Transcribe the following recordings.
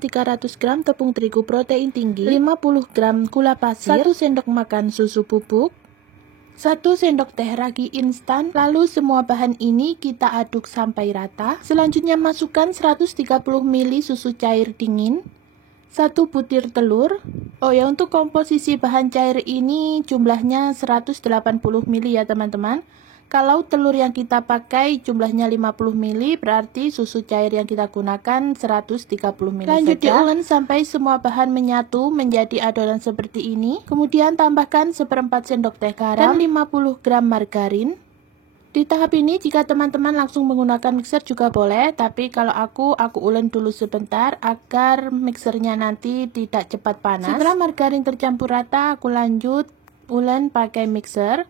300 gram tepung terigu protein tinggi, 50 gram gula pasir, 1 sendok makan susu bubuk, 1 sendok teh ragi instan. Lalu semua bahan ini kita aduk sampai rata. Selanjutnya masukkan 130 ml susu cair dingin, 1 butir telur. Oh ya, untuk komposisi bahan cair ini jumlahnya 180 ml ya teman-teman. Kalau telur yang kita pakai jumlahnya 50 ml, berarti susu cair yang kita gunakan 130 ml. Lanjut diulek sampai semua bahan menyatu menjadi adonan seperti ini. Kemudian tambahkan 1/4 sendok teh garam dan 50 gram margarin. Di tahap ini jika teman-teman langsung menggunakan mixer juga boleh, tapi kalau aku ulek dulu sebentar agar mixernya nanti tidak cepat panas. Setelah margarin tercampur rata, aku lanjut ulek pakai mixer.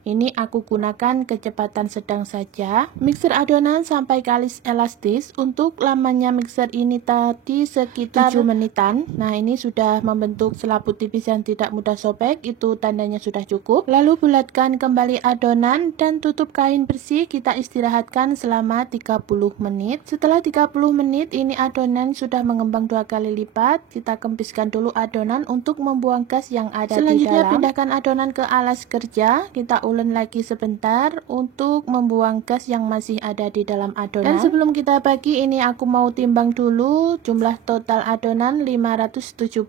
Ini aku gunakan kecepatan sedang saja. Mixer adonan sampai kalis elastis. Untuk lamanya mixer ini tadi sekitar 7 menitan. Nah, ini sudah membentuk selaput tipis yang tidak mudah sobek. Itu tandanya sudah cukup. Lalu bulatkan kembali adonan dan tutup kain bersih. Kita istirahatkan selama 30 menit. Setelah 30 menit ini adonan sudah mengembang 2 kali lipat. Kita kempiskan dulu adonan untuk membuang gas yang ada di dalam. Selanjutnya pindahkan adonan ke alas kerja. Kita ulek lagi sebentar untuk membuang gas yang masih ada di dalam adonan. Dan sebelum kita bagi, ini aku mau timbang dulu jumlah total adonan 575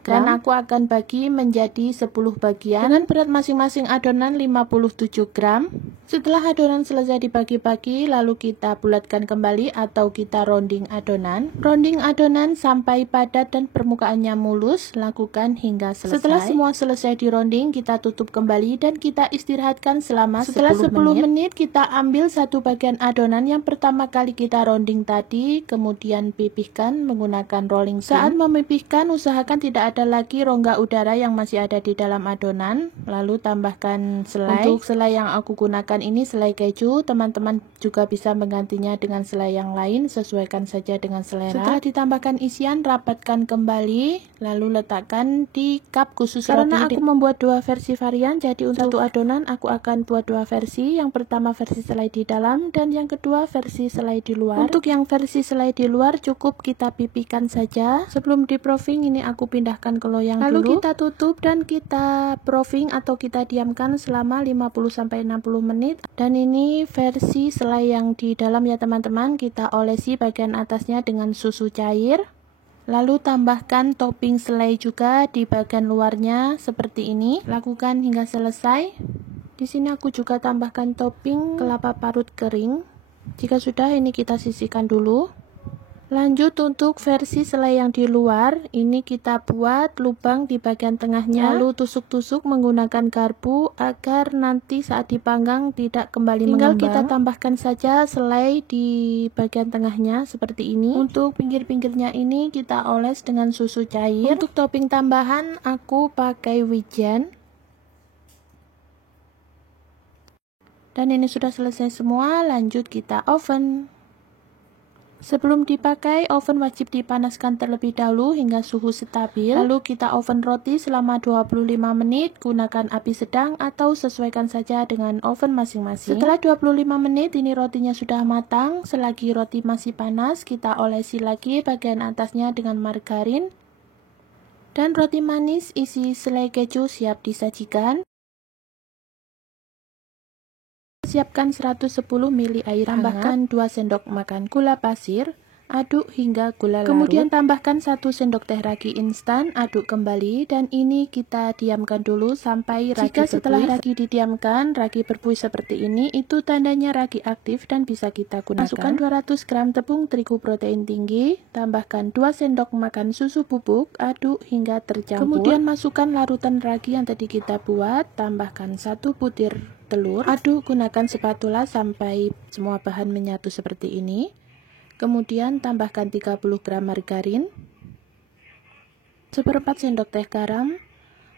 gram. Dan aku akan bagi menjadi 10 bagian dengan berat masing-masing adonan 57 gram. Setelah adonan selesai dibagi-bagi, lalu kita bulatkan kembali atau kita rounding adonan. Rounding adonan sampai padat dan permukaannya mulus, lakukan hingga selesai. Setelah semua selesai di rounding, kita tutup kembali dan kita istirahatkan selama 10 menit. Kita ambil satu bagian adonan yang pertama kali kita rounding tadi, kemudian pipihkan menggunakan rolling pin. Saat memipihkan, usahakan tidak ada lagi rongga udara yang masih ada di dalam adonan. Lalu tambahkan selai. Untuk selai yang aku gunakan ini selai keju, teman-teman juga bisa menggantinya dengan selai yang lain, sesuaikan saja dengan selera. Setelah ditambahkan isian, rapatkan kembali, lalu letakkan di cup khusus roti. Karena aku membuat 2 versi varian, jadi untuk satu adonan aku akan buat 2 versi. Yang pertama versi selai di dalam dan yang kedua versi selai di luar. Untuk yang versi selai di luar cukup kita pipihkan saja. Sebelum di proofing ini aku pindahkan ke loyang dulu. Lalu kita tutup dan kita proofing atau kita diamkan selama 50-60 menit. Dan ini versi selai yang di dalam ya teman-teman. Kita olesi bagian atasnya dengan susu cair. Lalu tambahkan topping selai juga di bagian luarnya seperti ini. Lakukan hingga selesai. Di sini aku juga tambahkan topping kelapa parut kering. Jika sudah, ini kita sisihkan dulu. Lanjut untuk versi selai yang di luar, ini kita buat lubang di bagian tengahnya, lalu tusuk-tusuk menggunakan garpu agar nanti saat dipanggang tidak kembali mengembang. Tinggal kita tambahkan saja selai di bagian tengahnya seperti ini. Untuk pinggir-pinggirnya ini kita oles dengan susu cair. Untuk topping tambahan aku pakai wijen. Dan ini sudah selesai semua, lanjut kita oven. Sebelum dipakai, oven wajib dipanaskan terlebih dahulu hingga suhu stabil. Lalu kita oven roti selama 25 menit, gunakan api sedang atau sesuaikan saja dengan oven masing-masing. Setelah 25 menit, ini rotinya sudah matang. Selagi roti masih panas, kita olesi lagi bagian atasnya dengan margarin. Dan roti manis isi selai keju siap disajikan. Siapkan 110 ml air tambahkan 2 sendok makan gula pasir, aduk hingga gula larut. Kemudian tambahkan 1 sendok teh ragi instan, aduk kembali dan ini kita diamkan dulu sampai ragi berbuih. Jika setelah ragi didiamkan, ragi berbuih seperti ini, itu tandanya ragi aktif dan bisa kita gunakan. Masukkan 200 gram tepung terigu protein tinggi, tambahkan 2 sendok makan susu bubuk, aduk hingga tercampur. Kemudian masukkan larutan ragi yang tadi kita buat, tambahkan 1 butir telur, aduk gunakan spatula sampai semua bahan menyatu seperti ini. Kemudian tambahkan 30 gram margarin, 1/4 sendok teh garam.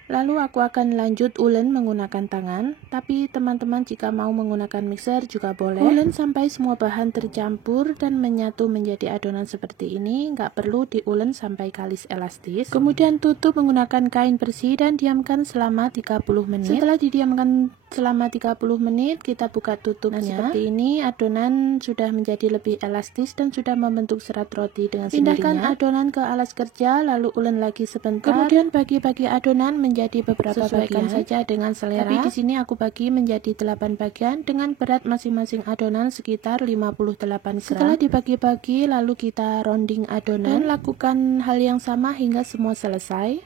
Lalu aku akan lanjut ulen menggunakan tangan, tapi teman-teman jika mau menggunakan mixer juga boleh. Ulen sampai semua bahan tercampur dan menyatu menjadi adonan seperti ini, nggak perlu diulen sampai kalis elastis. Kemudian tutup menggunakan kain bersih dan diamkan selama 30 menit. Setelah didiamkan selama 30 menit, kita buka tutupnya. Nah, seperti ini adonan sudah menjadi lebih elastis dan sudah membentuk serat roti dengan sendirinya. Pindahkan adonan ke alas kerja, lalu ulen lagi sebentar. Kemudian bagi-bagi adonan menjadi beberapa bagian saja dengan selera. Tapi di sini aku bagi menjadi 8 bagian dengan berat masing-masing adonan sekitar 58 gram. Setelah dibagi-bagi, lalu kita rounding adonan dan lakukan hal yang sama hingga semua selesai.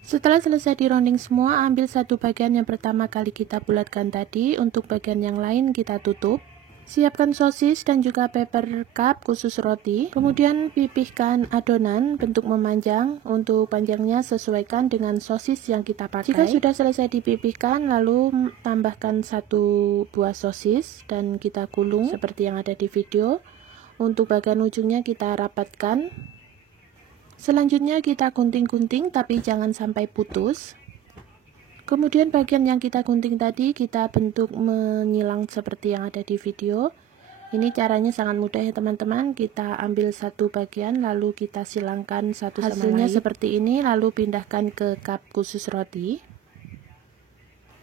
Setelah selesai di rounding semua, ambil satu bagian yang pertama kali kita bulatkan tadi, untuk bagian yang lain kita tutup. Siapkan sosis dan juga paper cup khusus roti. Kemudian pipihkan adonan bentuk memanjang, untuk panjangnya sesuaikan dengan sosis yang kita pakai. Jika sudah selesai dipipihkan, lalu tambahkan satu buah sosis dan kita gulung seperti yang ada di video. Untuk bagian ujungnya kita rapatkan. Selanjutnya kita gunting-gunting tapi jangan sampai putus. Kemudian bagian yang kita gunting tadi kita bentuk menyilang seperti yang ada di video. Ini caranya sangat mudah ya teman-teman. Kita ambil satu bagian lalu kita silangkan satu sama lain. Hasilnya seperti ini, lalu pindahkan ke cup khusus roti.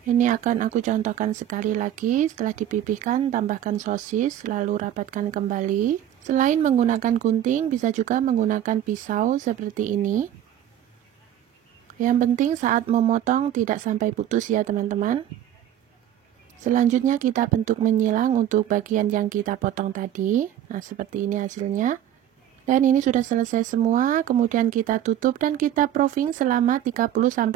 Ini akan aku contohkan sekali lagi. Setelah dipipihkan, tambahkan sosis lalu rapatkan kembali. Selain menggunakan gunting, bisa juga menggunakan pisau seperti ini. Yang penting saat memotong tidak sampai putus ya teman-teman. Selanjutnya kita bentuk menyilang untuk bagian yang kita potong tadi. Nah, seperti ini hasilnya. Dan ini sudah selesai semua, kemudian kita tutup dan kita proofing selama 30-45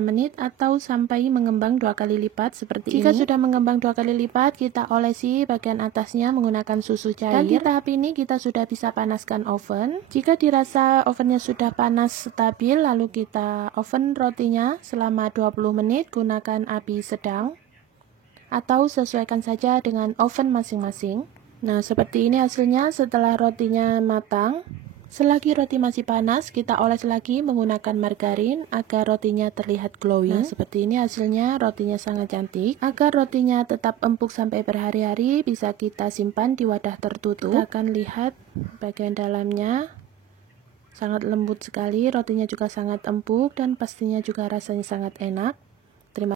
menit atau sampai mengembang 2 kali lipat seperti ini. Jika sudah mengembang 2 kali lipat, kita olesi bagian atasnya menggunakan susu cair. Dan di tahap ini kita sudah bisa panaskan oven. Jika dirasa ovennya sudah panas stabil, lalu kita oven rotinya selama 20 menit, gunakan api sedang. Atau sesuaikan saja dengan oven masing-masing. Nah, seperti ini hasilnya setelah rotinya matang. Selagi roti masih panas, kita oles lagi menggunakan margarin agar rotinya terlihat glowing. Nah, seperti ini hasilnya, rotinya sangat cantik. Agar rotinya tetap empuk sampai berhari-hari, bisa kita simpan di wadah tertutup. Kita akan lihat bagian dalamnya. Sangat lembut sekali, rotinya juga sangat empuk dan pastinya juga rasanya sangat enak. Terima kasih.